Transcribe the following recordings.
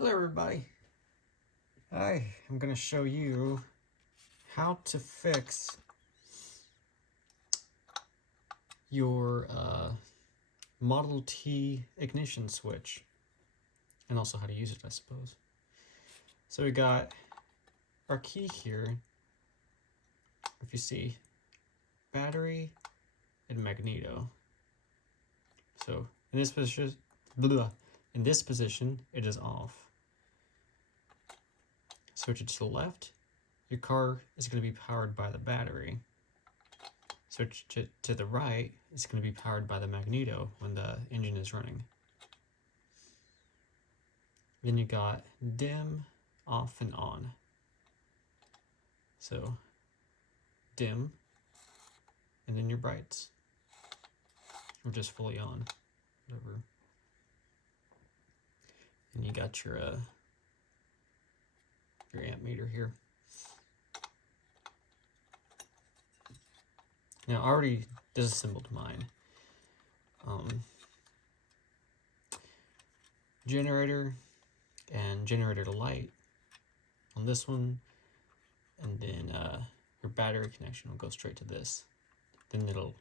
Hello everybody. I'm going to show you how to fix your Model T ignition switch, and also how to use it, I suppose. So we got our key here. If you see, battery and magneto. So in this position, it is off. Switch it to the left, your car is going to be powered by the battery. Switch to the right, it's going to be powered by the magneto when the engine is running. Then you got dim, off, and on. So dim, and then your brights, or just fully on, whatever. And you got your amp meter here. Now I already disassembled mine. Generator and generator to light on this one, and then your battery connection will go straight to this. Then it'll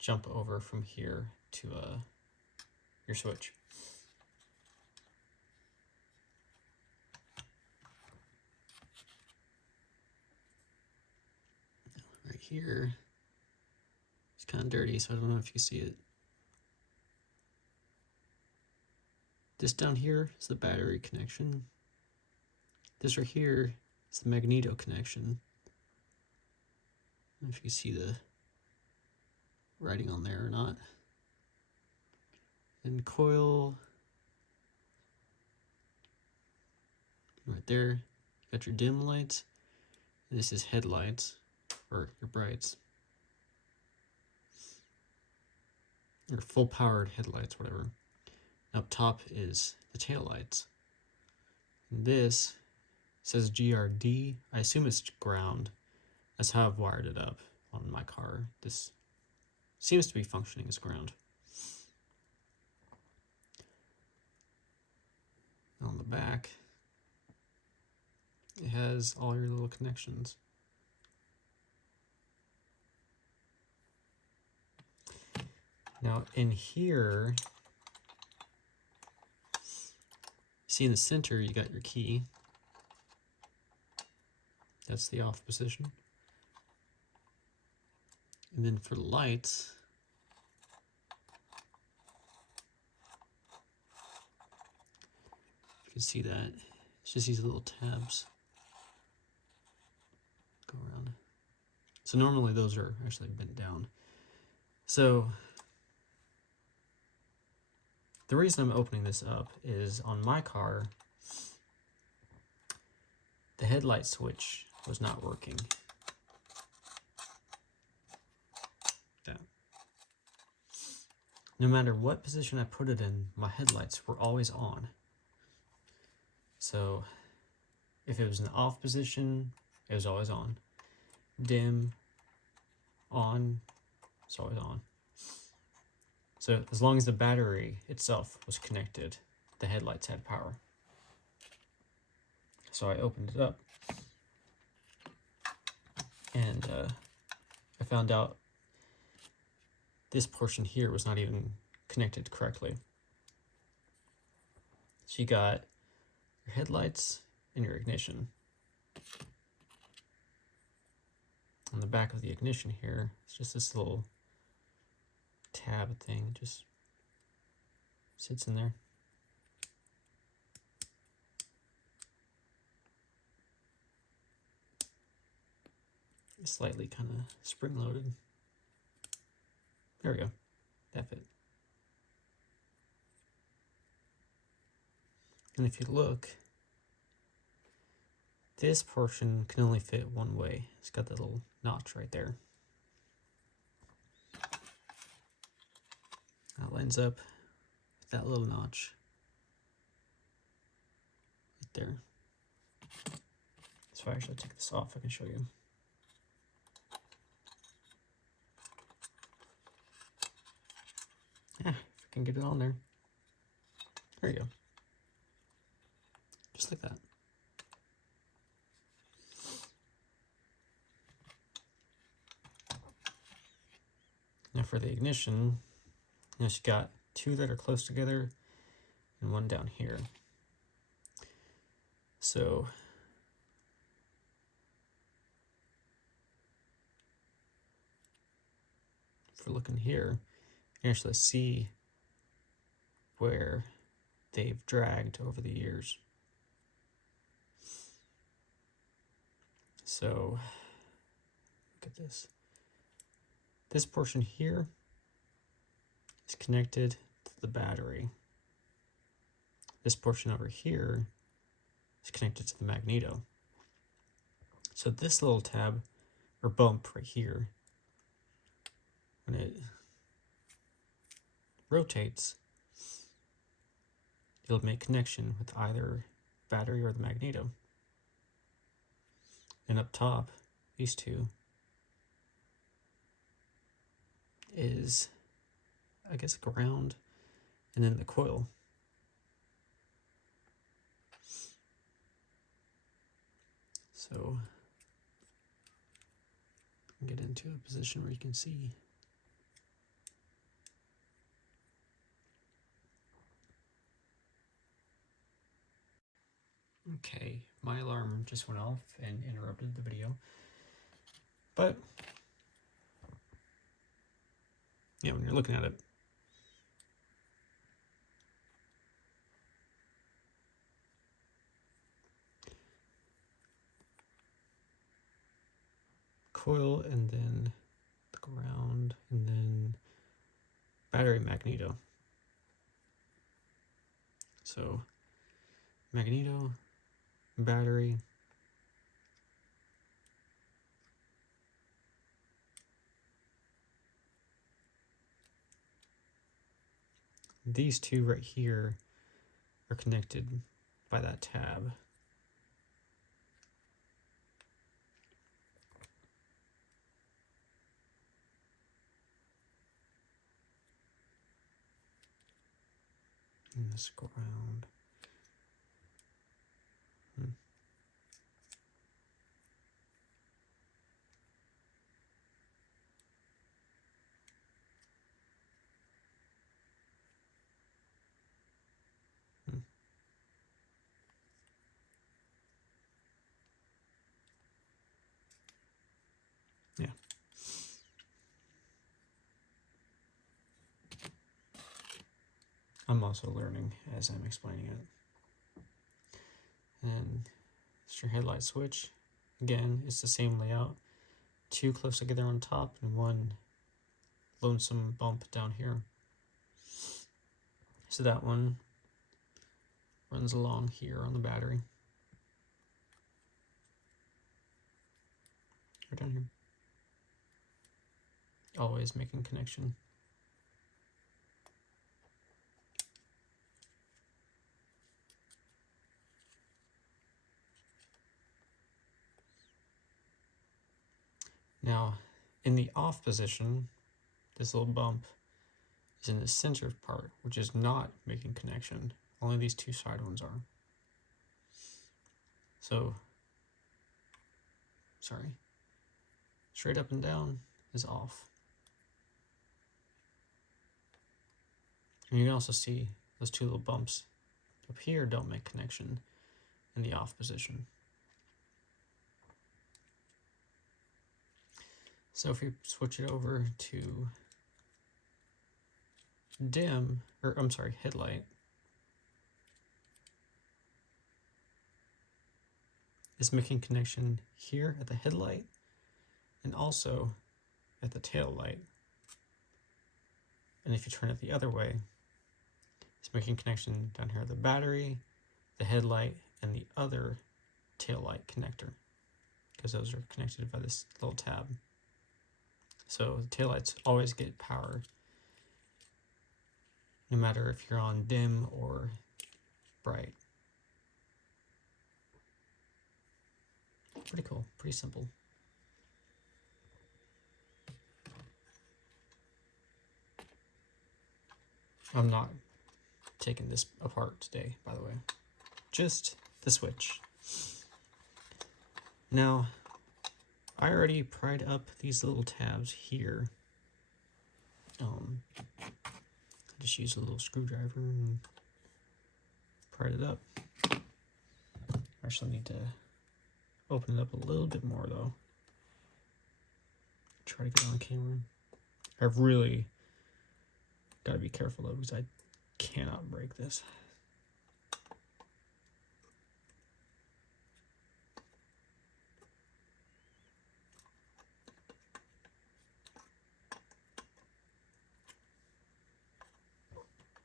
jump over from here to your switch. Right here, it's kind of dirty, so I don't know if you see it. This down here is the battery connection. This right here is the magneto connection. I don't know if you can see the writing on there or not. And coil right there. You got your dim lights. And this is headlights, or your brights. Or full powered headlights, whatever. Up top is the tail lights. And this says GRD. I assume it's ground. That's how I've wired it up on my car. This seems to be functioning as ground. On the back, it has all your little connections. Now in here, see in the center, you got your key. That's the off position. And then for the lights, you can see that. It's just these little tabs. Go around. So normally those are actually bent down. So the reason I'm opening this up is on my car, the headlight switch was not working. No matter what position I put it in, my headlights were always on. So if it was in the off position, it was always on. Dim, on, it's always on. So as long as the battery itself was connected, the headlights had power. So I opened it up, and I found out this portion here was not even connected correctly. So you got your headlights and your ignition. On the back of the ignition here, it's just this little tab thing, just sits in there. It's slightly kind of spring-loaded. There we go. That fit. And if you look, this portion can only fit one way. It's got that little notch right there. That lines up with that little notch right there. So if I actually take this off, I can show you. If I can get it on there. There you go. just like that. Now for the ignition, you got two that are close together and one down here. So if we're looking here, you can actually see where they've dragged over the years. So look at this. This portion here is connected to the battery. This portion over here is connected to the magneto. So this little tab or bump right here, when it rotates, it'll make connection with either battery or the magneto. And up top, these two is, I guess, ground, and then the coil. So get into a position where you can see. Okay, my alarm just went off and interrupted the video. But yeah, when you're looking at it, coil and then the ground and then battery magneto. So magneto, battery, these two right here are connected by that tab. And this ground. Yeah. I'm also learning as I'm explaining it. And it's your headlight switch. Again, it's the same layout. Two close together on top and one lonesome bump down here. So that one runs along here on the battery. Or down here. Always making connection. Now, in the off position, this little bump is in the center part, which is not making connection. Only these two side ones are. So, sorry, straight up and down is off. And you can also see those two little bumps up here don't make connection in the off position. So if we switch it over to dim, or I'm sorry, headlight, it's making connection here at the headlight and also at the tail light. And if you turn it the other way, it's making connection down here at the battery, the headlight, and the other tail light connector, because those are connected by this little tab. So the taillights always get power, no matter if you're on dim or bright. Pretty cool, pretty simple. I'm not taking this apart today, by the way. Just the switch. Now, I already pried up these little tabs here. I just used a little screwdriver and pried it up. I actually need to open it up a little bit more though. Try to get on camera. I've really got to be careful though, because I cannot break this.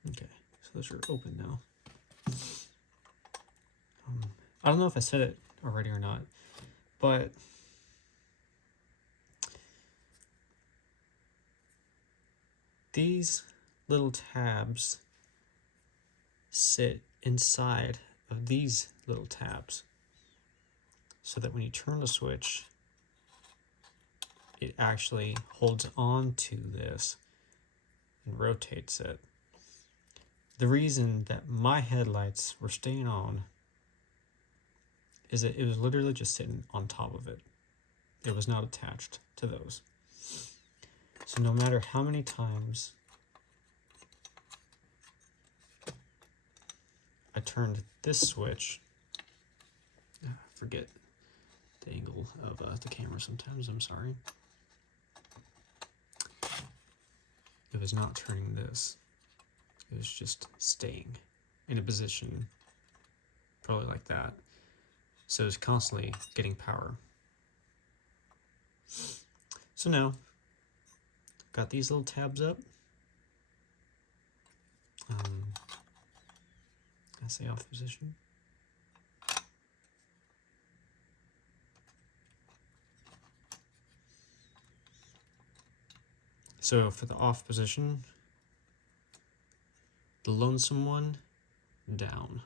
Okay, so those are open now. I don't know if I said it already or not, but these little tabs sit inside of these little tabs, so that when you turn the switch, it actually holds on to this and rotates it. The reason that my headlights were staying on is that it was literally just sitting on top of it. It was not attached to those. So no matter how many times I turned this switch, I forget the angle of the camera sometimes, I'm sorry. It was not turning this. It was just staying in a position probably like that. So it's constantly getting power. So now, got these little tabs up. I say off position. So for the off position, the lonesome one, down.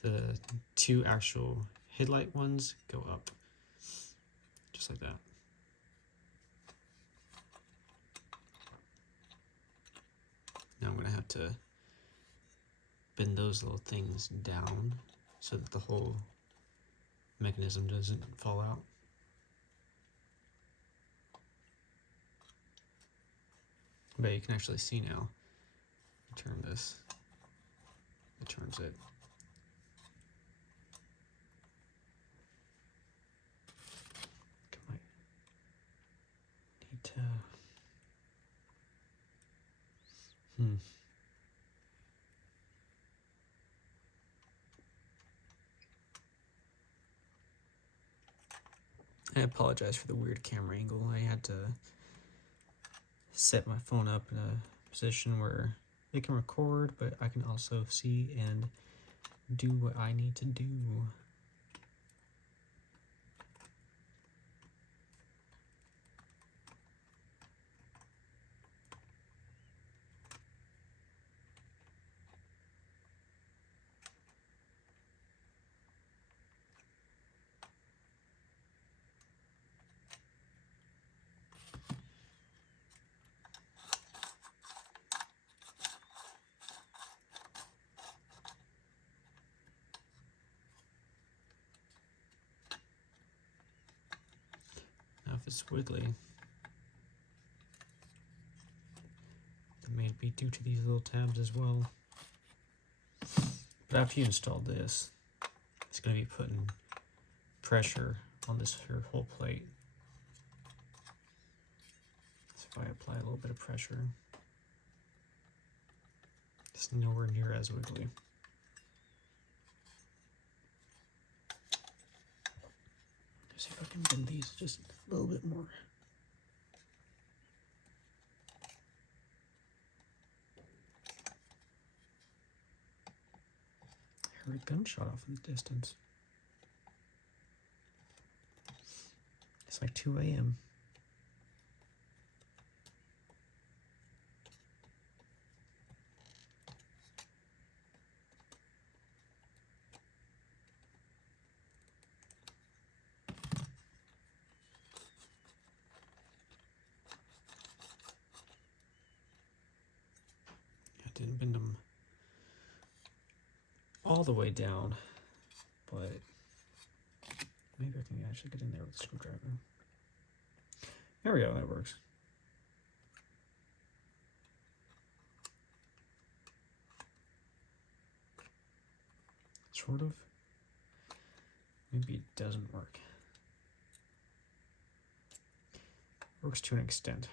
The two actual headlight ones go up, just like that. Now I'm going to have to bend those little things down so that the whole mechanism doesn't fall out. But you can actually see now, turn this, it turns it. Might need to, I apologize for the weird camera angle. I had to set my phone up in a position where it can record, but I can also see and do what I need to do. Now if it's wiggly, it may be due to these little tabs as well. But after you install this, it's going to be putting pressure on this whole plate. So if I apply a little bit of pressure, it's nowhere near as wiggly. Let's see if I can bend these just a little bit more. I heard a gunshot off in the distance. It's like 2 a.m. I didn't bend them all the way down, but maybe I can actually get in there with a screwdriver. There we go, that works. Sort of. Maybe it doesn't work. Works to an extent.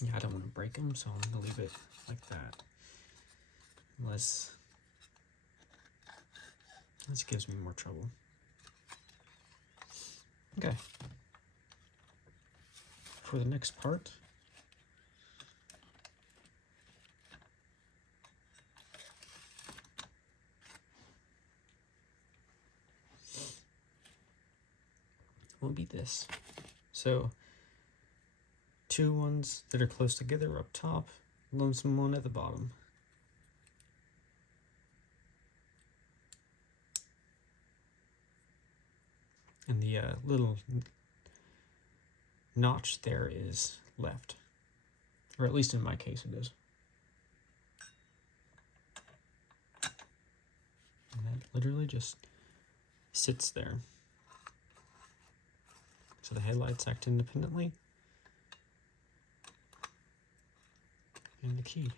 Yeah, I don't want to break them, so I'm going to leave it like that. Unless this gives me more trouble. Okay. For the next part, will be this. So, two ones that are close together up top, lonesome one at the bottom. And the little notch there is left. Or at least in my case it is. And that literally just sits there. So the headlights act independently. And the key.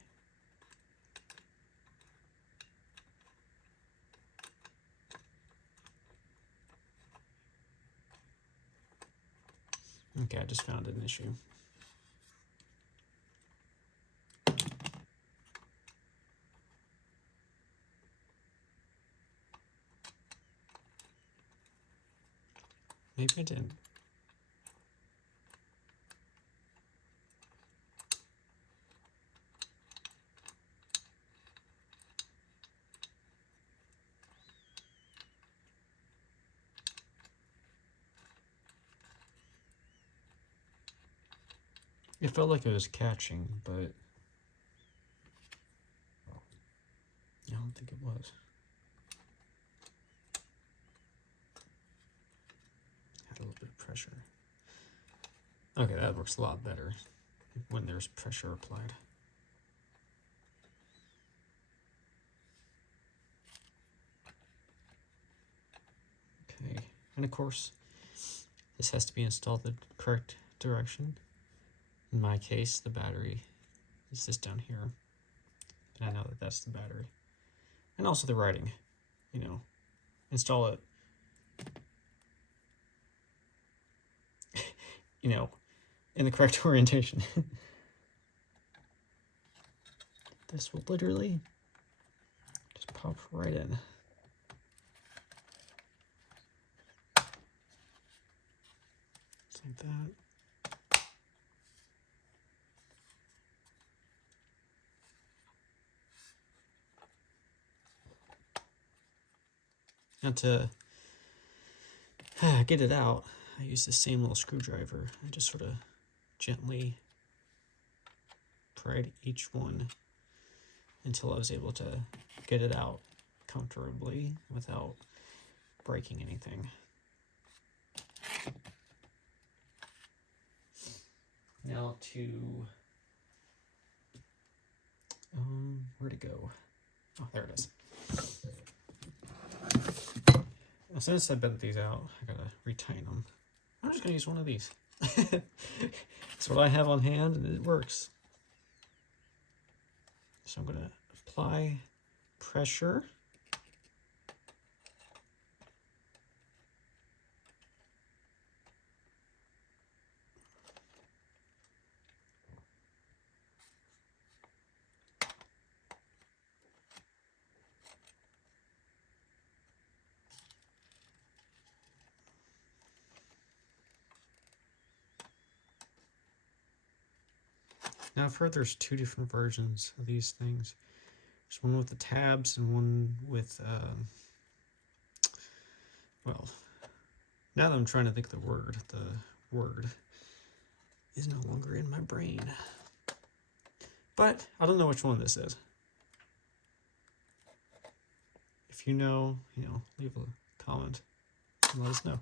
Okay, I just found an issue. Maybe I didn't. It felt like it was catching, but I don't think it was. Had a little bit of pressure. Okay, that works a lot better when there's pressure applied. Okay, and of course, this has to be installed the correct direction. In my case, the battery is this down here. And I know that that's the battery. And also the writing, you know, install it, you know, in the correct orientation. This will literally just pop right in. Just like that. Now to get it out, I use the same little screwdriver. I just sort of gently pried each one until I was able to get it out comfortably without breaking anything. Now to, where'd it go? Oh, there it is. Since I bent these out, I gotta retighten them. I'm just gonna use one of these. That's what I have on hand, and it works. So I'm gonna apply pressure. Now I've heard there's two different versions of these things. There's one with the tabs and one with, well, now that I'm trying to think of the word is no longer in my brain. But I don't know which one this is. If you know, leave a comment and let us know.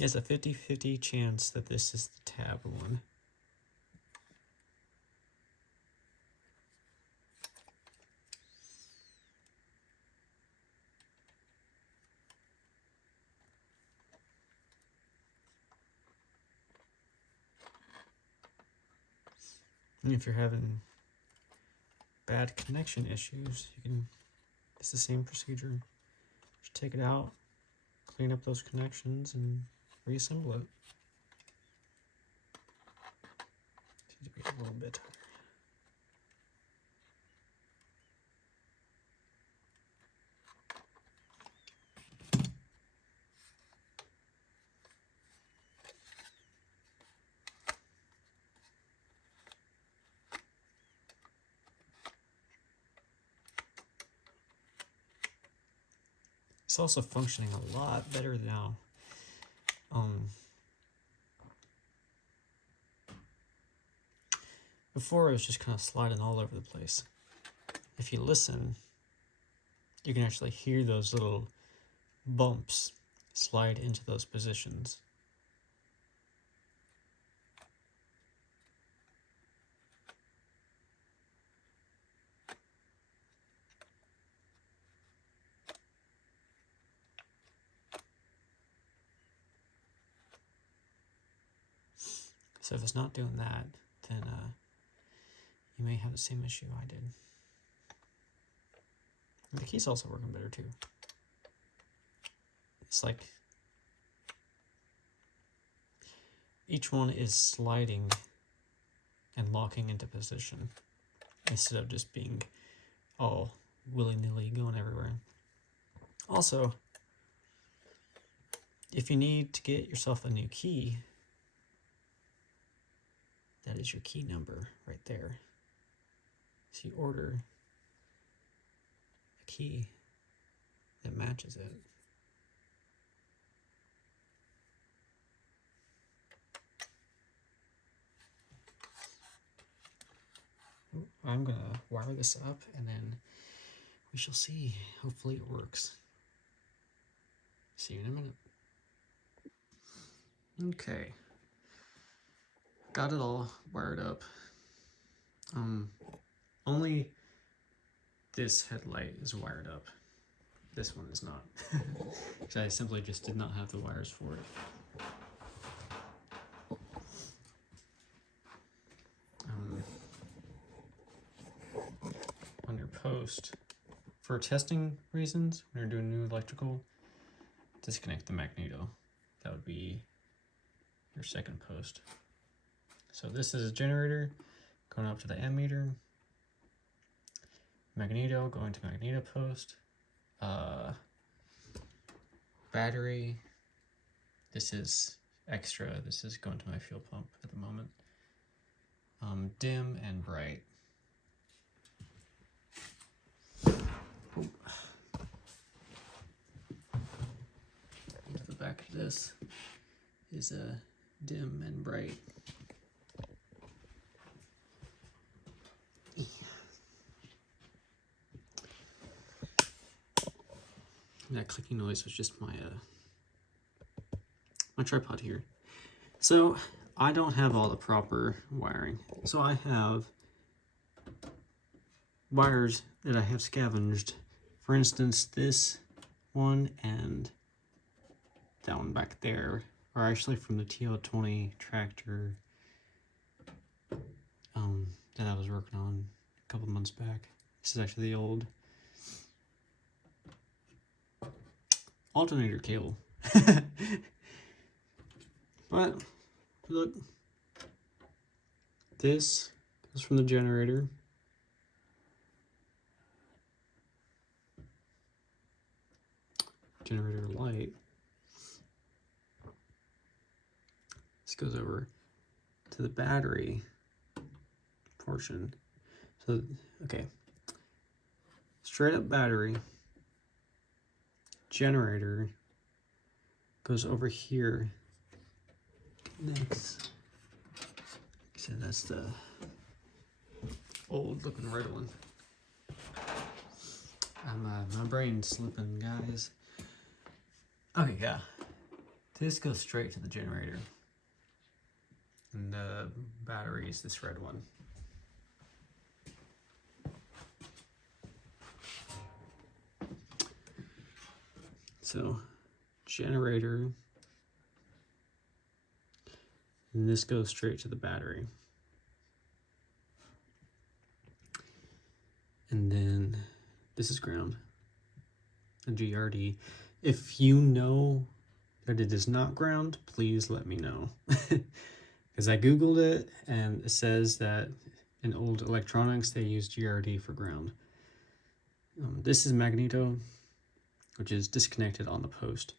There's a 50-50 chance that this is the tab one. And if you're having bad connection issues, you can, it's the same procedure. Just take it out, clean up those connections, and reassemble it. Needs to be a little bit tighter. It's also functioning a lot better now. Before it was just kind of sliding all over the place. If you listen, you can actually hear those little bumps slide into those positions. So if it's not doing that, then you may have the same issue I did. The key's also working better too. It's like each one is sliding and locking into position instead of just being all willy-nilly going everywhere. Also, if you need to get yourself a new key, that is your key number right there. So you order a key that matches it. I'm gonna wire this up and then we shall see. Hopefully it works. See you in a minute. Okay. Got it all wired up. Only this headlight is wired up. This one is not. Because I simply just did not have the wires for it. On your post, for testing reasons, when you're doing new electrical, disconnect the magneto. That would be your second post. So this is a generator going up to the ammeter. Magneto going to magneto post. Battery. This is extra. This is going to my fuel pump at the moment. Dim and bright. Into the back of this is a dim and bright. That clicking noise was just my my tripod here. So I don't have all the proper wiring. So I have wires that I have scavenged. For instance, this one and that one back there are actually from the TL20 tractor that I was working on a couple months back. This is actually the old alternator cable. But look, this is from the generator. Generator light. This goes over to the battery portion. So, okay. Straight up battery. Generator goes over here next. So that's the old looking red one. My brain's slipping, guys. Okay, yeah. This goes straight to the generator. And the battery is this red one. So, generator. And this goes straight to the battery. And then this is ground. A GRD. If you know that it is not ground, please let me know. Because I Googled it and it says that in old electronics they use GRD for ground. This is magneto, which is disconnected on the post.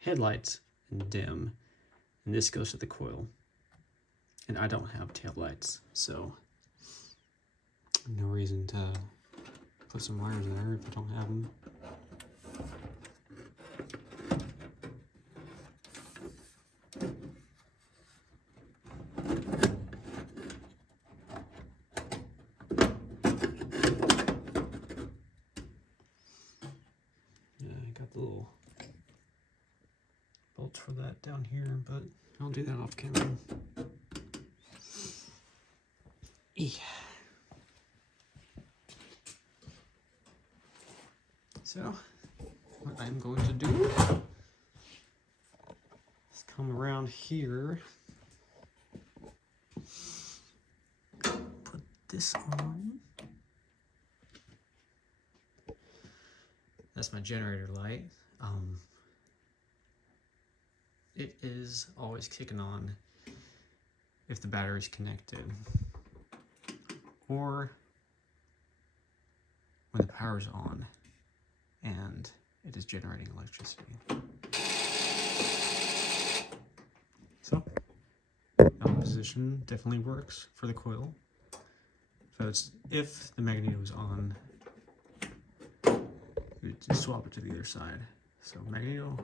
Headlights and dim. And this goes to the coil. And I don't have tail lights, so no reason to put some wires there if I don't have them. Yeah, I got the little bolts for that down here, but I'll do that off camera. Yeah. So, what I'm going to do is come around here, put this on. That's my generator light. It is always kicking on if the battery's connected, or when the power's on and it is generating electricity. So, on position definitely works for the coil. So it's if the magneto is on, you just swap it to the other side. So magneto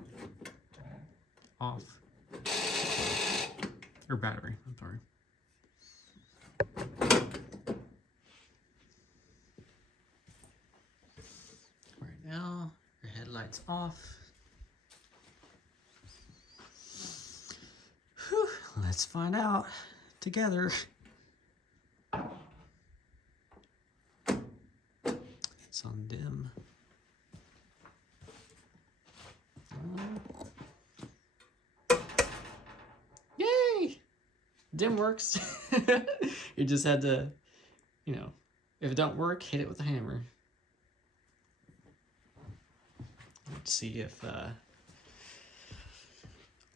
off, or battery, I'm sorry. Right now, your headlight's off. Whew, let's find out together. It's on dim. Yay! Dim works. You just had to, you know, if it don't work, hit it with a hammer. Let's see if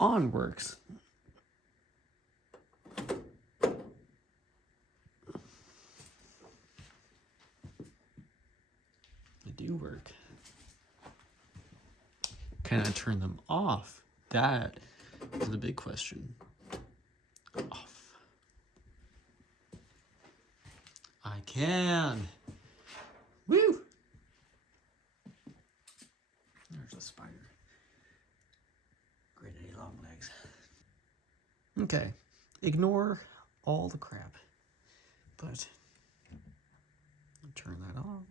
on works. They do work. Can I turn them off? That is the big question. Off. I can. Woo! There's a spider. Great long legs. Okay. Ignore all the crap. But I'll turn that off.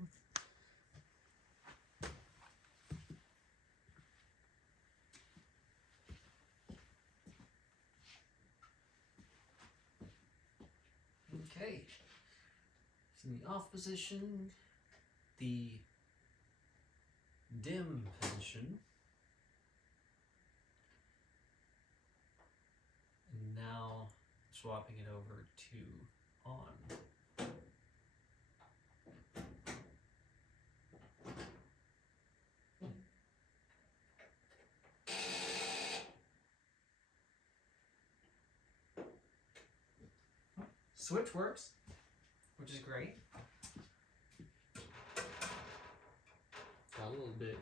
Okay, it's in the off position, the dim position, and now swapping it over to on. Switch works, which is great. Got a little bit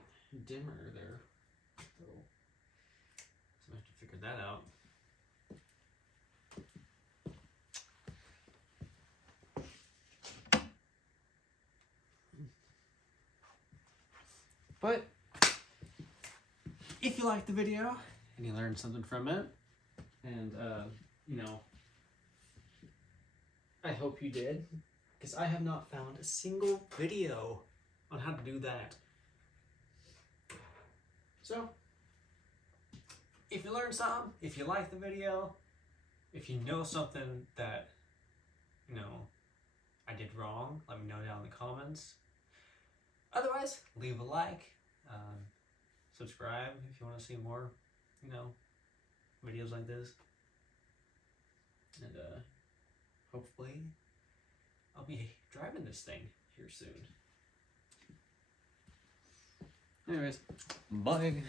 dimmer there, so I have to figure that out. But if you liked the video and you learned something from it, and you know, I hope you did, because I have not found a single video on how to do that. So, if you learned something, if you liked the video, if you know something that, you know, I did wrong, let me know down in the comments. Otherwise, leave a like, subscribe if you want to see more, you know, videos like this. And hopefully I'll be driving this thing here soon. Anyways, bye.